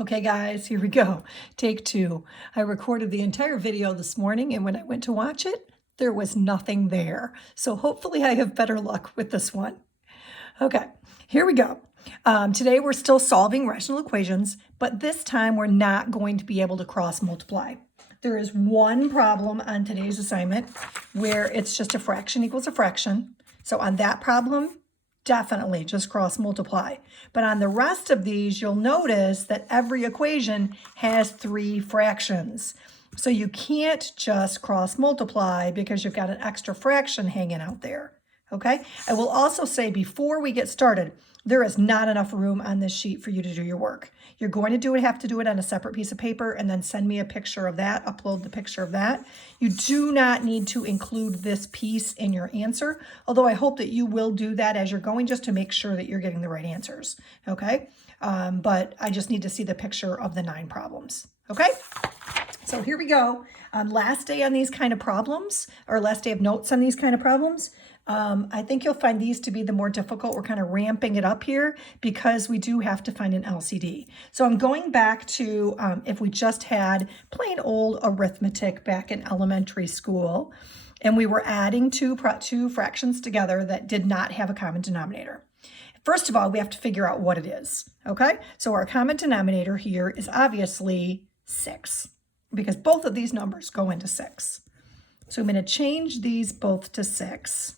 Okay, guys, here we go. Take two. I recorded the entire video this morning, and when I went to watch it, there was nothing there. So hopefully I have better luck with this one. Okay, here we go. Today we're still solving rational equations, but this time we're not going to be able to cross multiply. There is one problem on today's assignment where it's just a fraction equals a fraction. So on that problem, definitely just cross multiply. But on the rest of these, you'll notice that every equation has three fractions. So you can't just cross multiply because you've got an extra fraction hanging out there. Okay, I will also say before we get started, there is not enough room on this sheet for you to do your work. You're going to have to do it on a separate piece of paper and then send me a picture of that, upload the picture of that. You do not need to include this piece in your answer, although I hope that you will do that as you're going just to make sure that you're getting the right answers, okay? But I just need to see the picture of the 9 problems, okay? So here we go. Last day on these kind of problems, or last day of notes on these kind of problems, I think you'll find these to be the more difficult. We're kind of ramping it up here because we do have to find an LCD. So I'm going back to if we just had plain old arithmetic back in elementary school, and we were adding two fractions together that did not have a common denominator. First of all, we have to figure out what it is, okay? So our common denominator here is obviously 6 because both of these numbers go into 6. So I'm going to change these both to 6.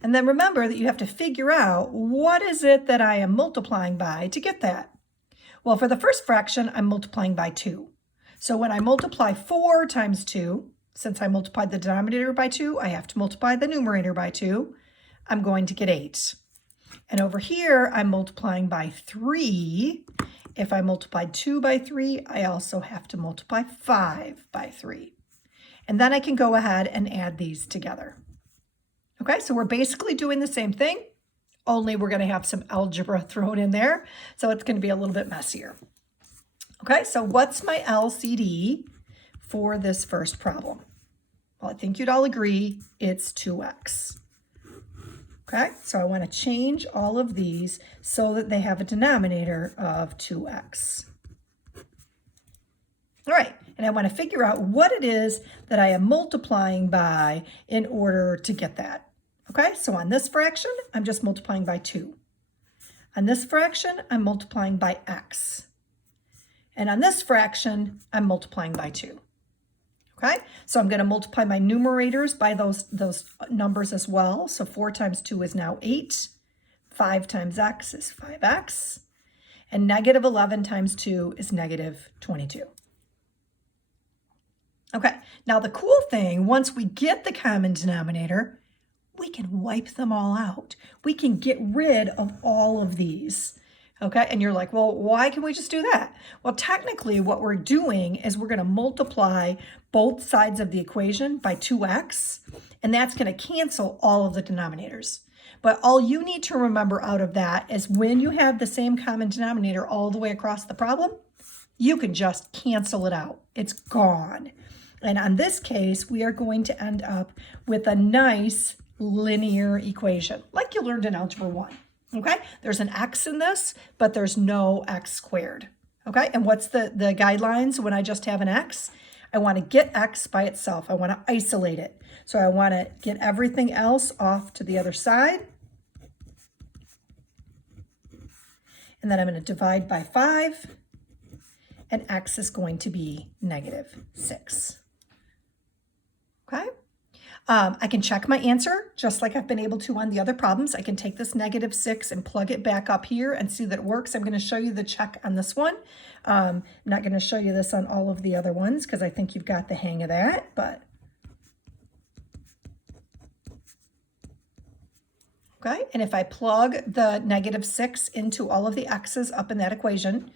And then remember that you have to figure out what is it that I am multiplying by to get that. Well, for the first fraction, I'm multiplying by 2. So when I multiply 4 times 2, since I multiplied the denominator by 2, I have to multiply the numerator by 2. I'm going to get 8. And over here, I'm multiplying by 3. If I multiplied 2 by 3, I also have to multiply 5 by 3. And then I can go ahead and add these together. Okay, so we're basically doing the same thing, only we're going to have some algebra thrown in there, so it's going to be a little bit messier. Okay, so what's my LCD for this first problem? Well, I think you'd all agree it's 2x. Okay, so I want to change all of these so that they have a denominator of 2x. All right, and I want to figure out what it is that I am multiplying by in order to get that. Okay, so on this fraction, I'm just multiplying by 2. On this fraction, I'm multiplying by x. And on this fraction, I'm multiplying by 2. Okay, so I'm going to multiply my numerators by those numbers as well. So 4 times 2 is now 8. 5 times x is 5x. And negative 11 times 2 is negative 22. Okay, now the cool thing, once we get the common denominator, we can wipe them all out. We can get rid of all of these, okay? And you're like, well, why can we just do that? Well, technically what we're doing is we're gonna multiply both sides of the equation by 2x, and that's gonna cancel all of the denominators. But all you need to remember out of that is when you have the same common denominator all the way across the problem, you can just cancel it out. It's gone. And on this case, we are going to end up with a nice linear equation, like you learned in Algebra 1, okay? There's an x in this, but there's no x squared, okay? And what's the guidelines when I just have an x? I want to get x by itself. I want to isolate it. So I want to get everything else off to the other side. And then I'm going to divide by 5, and x is going to be negative 6. Okay? I can check my answer just like I've been able to on the other problems. I can take this negative 6 and plug it back up here and see that it works. I'm going to show you the check on this one. I'm not going to show you this on all of the other ones because I think you've got the hang of that, but okay. And if I plug the negative 6 into all of the x's up in that equation,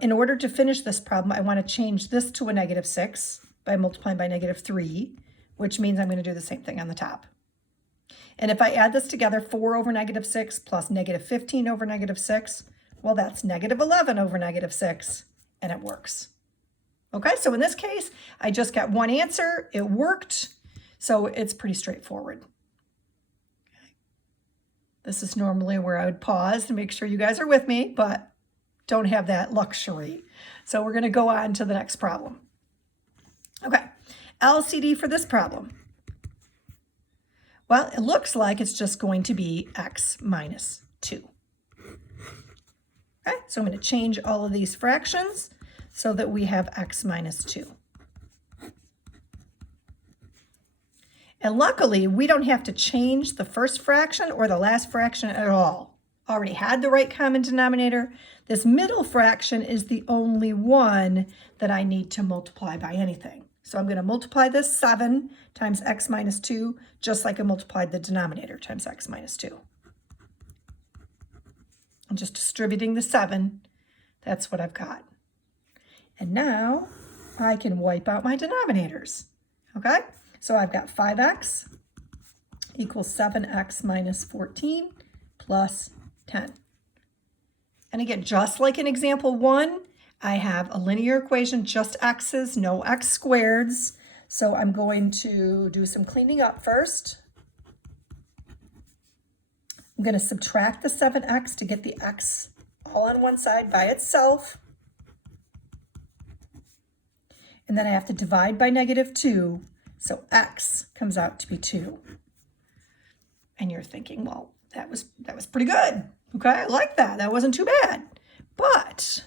in order to finish this problem, I want to change this to a negative 6 by multiplying by negative 3. Which means I'm going to do the same thing on the top. And if I add this together, 4 over negative 6 plus negative 15 over negative 6, well, that's negative 11 over negative 6, and it works. Okay, so in this case, I just got one answer. It worked, so it's pretty straightforward. Okay. This is normally where I would pause to make sure you guys are with me, but don't have that luxury. So we're going to go on to the next problem. Okay, LCD for this problem. Well, it looks like it's just going to be x minus 2. Okay, so I'm going to change all of these fractions so that we have x minus 2. And luckily, we don't have to change the first fraction or the last fraction at all. Already had the right common denominator. This middle fraction is the only one that I need to multiply by anything. So I'm going to multiply this 7 times x minus 2, just like I multiplied the denominator times x minus 2. I'm just distributing the 7. That's what I've got. And now I can wipe out my denominators. Okay? So I've got 5x equals 7x minus 14 plus 10. And again, just like in example 1, I have a linear equation, just x's, no x squareds. So I'm going to do some cleaning up first. I'm going to subtract the 7x to get the x all on one side by itself. And then I have to divide by -2, so x comes out to be 2. And you're thinking, well, that was pretty good. Okay, I like that. That wasn't too bad. But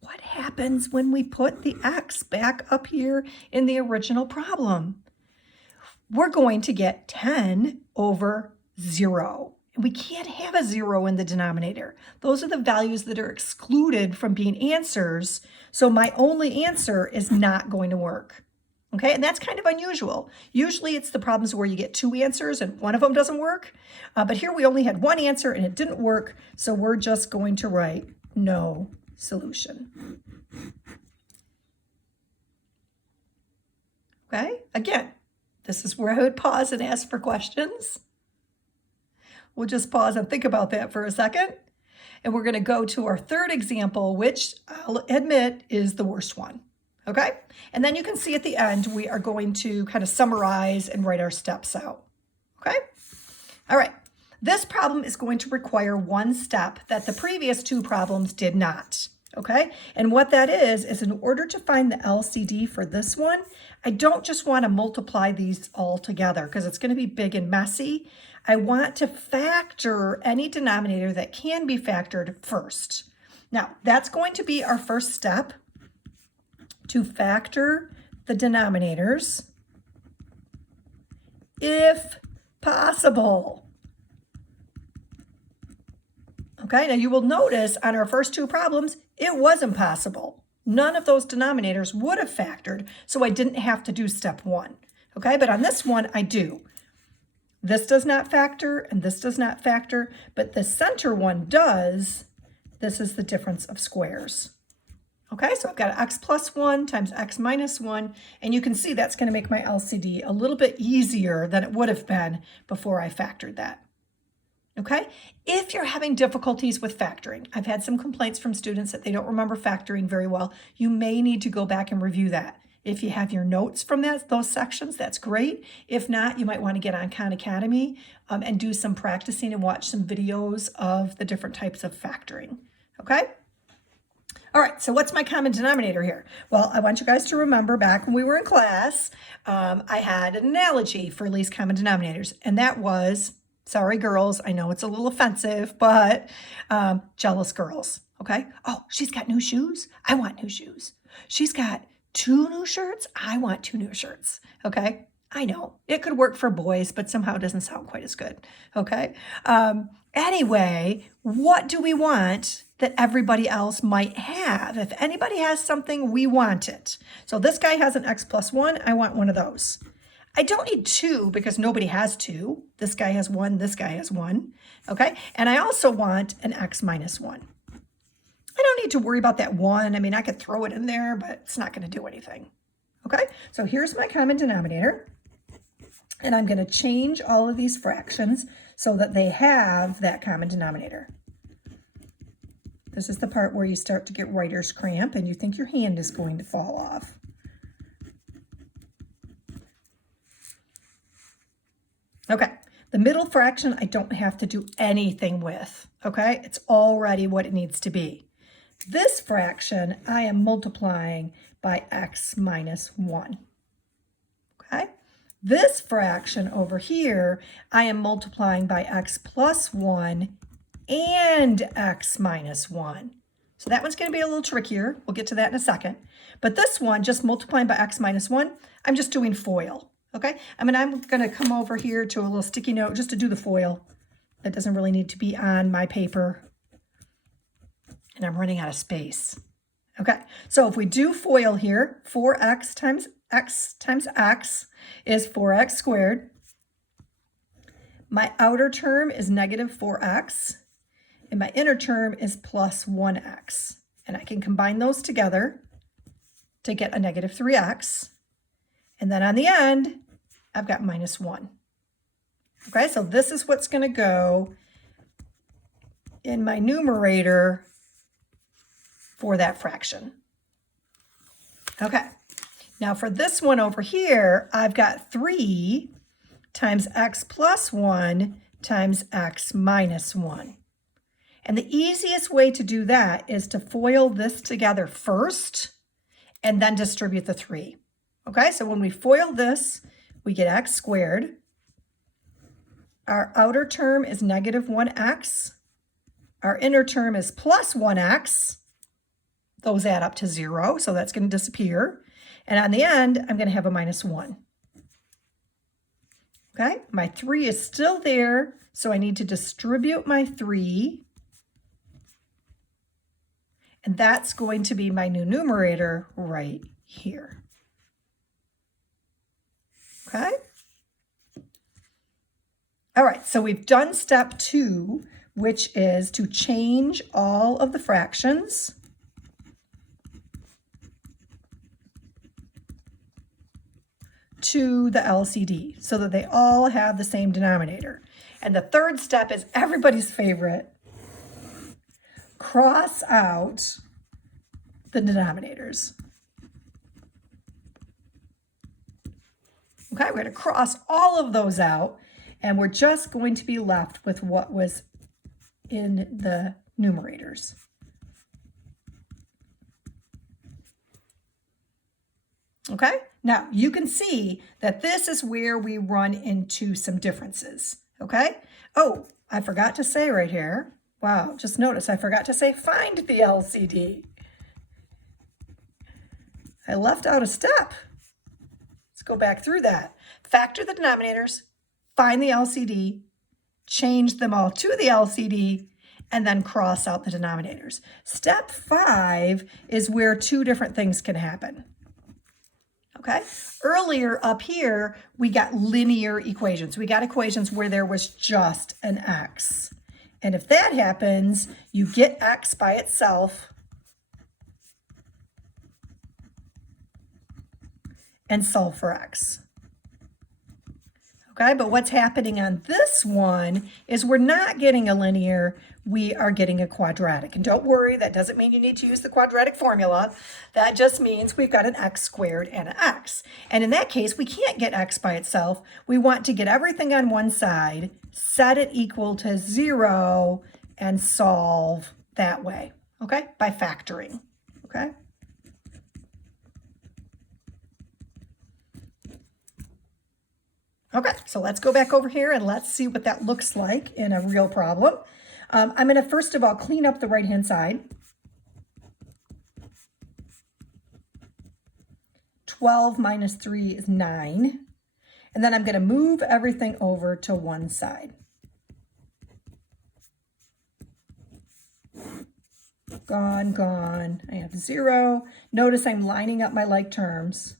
what happens when we put the x back up here in the original problem? We're going to get 10 over 0. And we can't have a 0 in the denominator. Those are the values that are excluded from being answers. So my only answer is not going to work. Okay, and that's kind of unusual. Usually it's the problems where you get 2 answers and one of them doesn't work. But here we only had 1 answer and it didn't work. So we're just going to write no solution. Okay, again, this is where I would pause and ask for questions. We'll just pause and think about that for a second. And we're going to go to our third example, which I'll admit is the worst one. Okay? And then you can see at the end, we are going to kind of summarize and write our steps out. Okay? All right. This problem is going to require one step that the previous 2 problems did not. Okay? And what that is in order to find the LCD for this one, I don't just want to multiply these all together because it's going to be big and messy. I want to factor any denominator that can be factored first. Now, that's going to be our first step, to factor the denominators if possible. Okay, now you will notice on our first 2 problems, it was impossible. None of those denominators would have factored, so I didn't have to do step 1. Okay, but on this one, I do. This does not factor, and this does not factor, but the center one does. This is the difference of squares. Okay, so I've got x plus 1 times x minus 1, and you can see that's going to make my LCD a little bit easier than it would have been before I factored that. Okay, if you're having difficulties with factoring, I've had some complaints from students that they don't remember factoring very well. You may need to go back and review that. If you have your notes from those sections, that's great. If not, you might want to get on Khan Academy and do some practicing and watch some videos of the different types of factoring. Okay? All right, so what's my common denominator here? Well, I want you guys to remember back when we were in class, I had an analogy for least common denominators, and that was, sorry girls, I know it's a little offensive, but jealous girls, okay? Oh, she's got new shoes. I want new shoes. She's got 2 new shirts. I want 2 new shirts, okay? I know it could work for boys, but somehow it doesn't sound quite as good, okay? Anyway, what do we want that everybody else might have? If anybody has something, we want it. So this guy has an x plus 1. I want one of those. I don't need 2 because nobody has 2. This guy has 1. This guy has 1. Okay. And I also want an x minus 1. I don't need to worry about that 1. I mean, I could throw it in there, but it's not going to do anything. Okay. So here's my common denominator. And I'm going to change all of these fractions so that they have that common denominator. This is the part where you start to get writer's cramp and you think your hand is going to fall off. Okay, the middle fraction I don't have to do anything with, okay? It's already what it needs to be. This fraction I am multiplying by x minus 1, okay? This fraction over here, I am multiplying by x plus 1 and x minus 1. So that one's going to be a little trickier. We'll get to that in a second. But this one, just multiplying by x minus 1, I'm just doing FOIL, okay? I'm going to come over here to a little sticky note just to do the FOIL. That doesn't really need to be on my paper. And I'm running out of space. Okay, so if we do FOIL here, 4x times x is 4x squared. My outer term is negative 4x. And my inner term is plus 1x. And I can combine those together to get a negative 3x. And then on the end, I've got minus 1. Okay, so this is what's going to go in my numerator for that fraction. Okay, now for this one over here, I've got 3 times x plus 1 times x minus 1. And the easiest way to do that is to FOIL this together first and then distribute the 3. Okay, so when we FOIL this, we get x squared. Our outer term is negative 1x. Our inner term is plus 1x. Those add up to 0, so that's going to disappear. And on the end, I'm going to have a minus 1. Okay, my 3 is still there, so I need to distribute my 3. And that's going to be my new numerator right here. Okay? All right, so we've done step 2, which is to change all of the fractions to the LCD so that they all have the same denominator. And the third step is everybody's favorite. Cross out the denominators. Okay, we're going to cross all of those out, and we're just going to be left with what was in the numerators. Okay, now you can see that this is where we run into some differences. Okay, oh, I forgot to say right here. Wow, just notice I forgot to say find the LCD. I left out a step. Let's go back through that. Factor the denominators, find the LCD, change them all to the LCD, and then cross out the denominators. Step 5 is where 2 different things can happen. Okay, earlier up here, we got linear equations. We got equations where there was just an x. And if that happens, you get x by itself and solve for x. Okay, but what's happening on this one is we're not getting a linear, we are getting a quadratic. And don't worry, that doesn't mean you need to use the quadratic formula. That just means we've got an x squared and an x. And in that case, we can't get x by itself. We want to get everything on one side, set it equal to 0, and solve that way, okay, by factoring, okay? Okay, so let's go back over here and let's see what that looks like in a real problem. I'm going to first of all clean up the right-hand side. 12 minus 3 is 9. And then I'm going to move everything over to one side. Gone, gone. I have 0. Notice I'm lining up my like terms.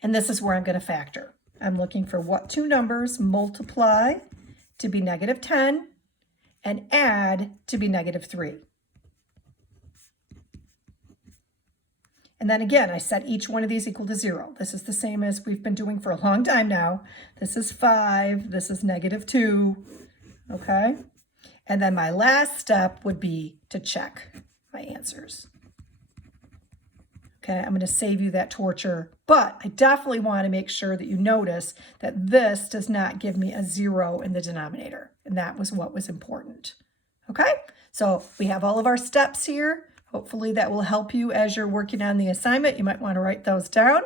And this is where I'm going to factor. I'm looking for what 2 numbers multiply to be negative 10 and add to be negative 3. And then again, I set each one of these equal to 0. This is the same as we've been doing for a long time now. This is 5. This is negative 2. Okay? And then my last step would be to check my answers. Okay, I'm going to save you that torture, but I definitely want to make sure that you notice that this does not give me a 0 in the denominator, and that was what was important. Okay, so we have all of our steps here. Hopefully that will help you as you're working on the assignment. You might want to write those down.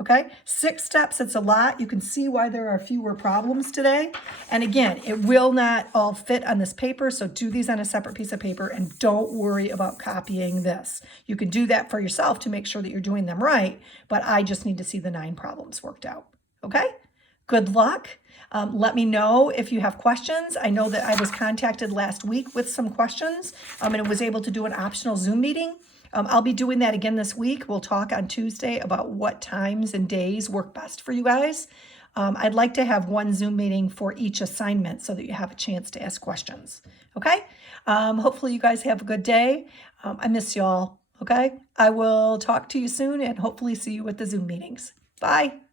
Okay, 6 steps, it's a lot. You can see why there are fewer problems today. And again, it will not all fit on this paper, so do these on a separate piece of paper and don't worry about copying this. You can do that for yourself to make sure that you're doing them right, but I just need to see the 9 problems worked out. Okay, good luck. Let me know if you have questions. I know that I was contacted last week with some questions and was able to do an optional Zoom meeting. I'll be doing that again this week. We'll talk on Tuesday about what times and days work best for you guys. I'd like to have one Zoom meeting for each assignment so that you have a chance to ask questions. Okay? Hopefully you guys have a good day. I miss y'all. Okay? I will talk to you soon and hopefully see you at the Zoom meetings. Bye.